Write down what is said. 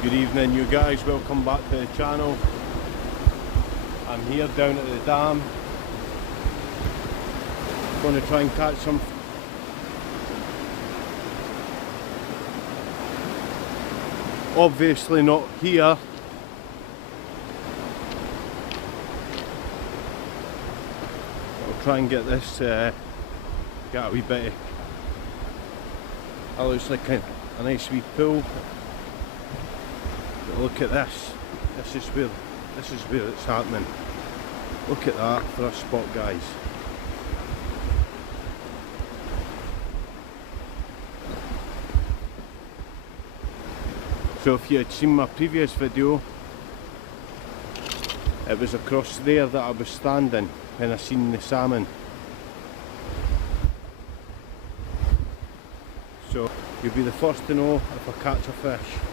Good evening you guys, welcome back to the channel. I'm here down at the dam. Going to try and catch some. Obviously not here. I'll try and get this, get a wee bit of, that looks like a nice wee pool. But look at this, this is where it's happening. Look at that for a spot, guys. So if you had seen my previous video, it was across there that I was standing when I seen the salmon. So you'll be the first to know if I catch a fish.